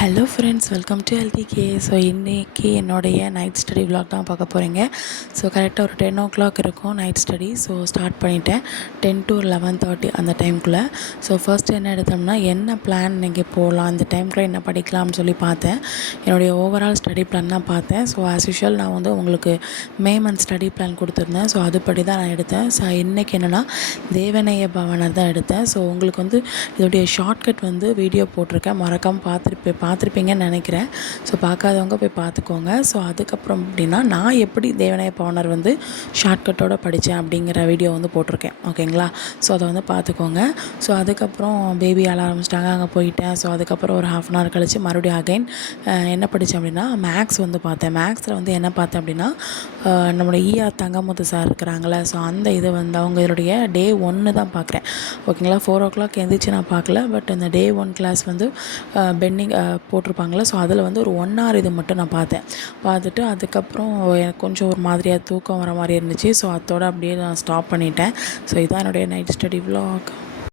Hello friends, welcome to LDK. So இன்றைக்கி என்னுடைய night study vlog தான் பார்க்க போகிறீங்க. ஸோ கரெக்டாக ஒரு 10 o'clock இருக்கும் நைட் ஸ்டடி. ஸோ ஸ்டார்ட் பண்ணிட்டேன் 10 to 11:30 அந்த டைமுக்குள்ளே. ஸோ ஃபர்ஸ்ட் என்ன எடுத்தோம்னா, என்ன பிளான் இன்றைக்கி போகலாம், அந்த டைமுக்குள்ளே என்ன படிக்கலாம்னு சொல்லி பார்த்தேன். என்னுடைய ஓவரால் ஸ்டடி பிளான் தான் பார்த்தேன். ஸோ ஆஸ் யூஷுவல் நான் வந்து உங்களுக்கு மே மந்த் ஸ்டடி பிளான் கொடுத்துருந்தேன். ஸோ அதுபடி தான் நான் எடுத்தேன். ஸோ இன்றைக்கி என்னென்னா தேவநேய பவனர் தான் எடுத்தேன். ஸோ உங்களுக்கு வந்து இதோடைய ஷார்ட்கட் வந்து வீடியோ போட்டிருக்கேன், மறக்காமல் பார்த்துருப்பீங்கன்னு நினைக்கிறேன். ஸோ பார்க்காதவங்க போய் பார்த்துக்கோங்க. ஸோ அதுக்கப்புறம் அப்படின்னா நான் எப்படி தேவநேய பவனர் வந்து ஷார்ட்கட்டோடு படித்தேன் அப்படிங்கிற வீடியோ வந்து போட்டிருக்கேன், ஓகேங்களா? ஸோ அதை வந்து பார்த்துக்கோங்க. ஸோ அதுக்கப்புறம் பேபி ஆள ஆரம்பிச்சிட்டாங்க, அங்கே போயிட்டேன். ஸோ அதுக்கப்புறம் ஒரு 1/2 கழித்து மறுபடியும் அகைன் என்ன படித்தேன் அப்படின்னா மேக்ஸ் வந்து பார்த்தேன். மேக்ஸில் வந்து என்ன பார்த்தேன் அப்படின்னா நம்மளோட தங்கமுத்து சார் இருக்கிறாங்களே, ஸோ அந்த இது வந்து அவங்க இதோடைய டே 1 தான் பார்க்குறேன், ஓகேங்களா? 4 o'clock எழுந்திரிச்சு நான் பார்க்கல. பட் இந்த டே 1 கிளாஸ் வந்து பெண்டிங் போட்டிருப்பாங்களே, ஸோ அதில் வந்து ஒரு 1 hour இது மட்டும் நான் பார்த்துட்டு அதுக்கப்புறம் எனக்கு கொஞ்சம் ஒரு மாதிரியாக தூக்கம் வர மாதிரி இருந்துச்சு. ஸோ அதோடு அப்படியே நான் ஸ்டாப் பண்ணிட்டேன். ஸோ இதான் என்னுடைய நைட் ஸ்டடி விலாக்.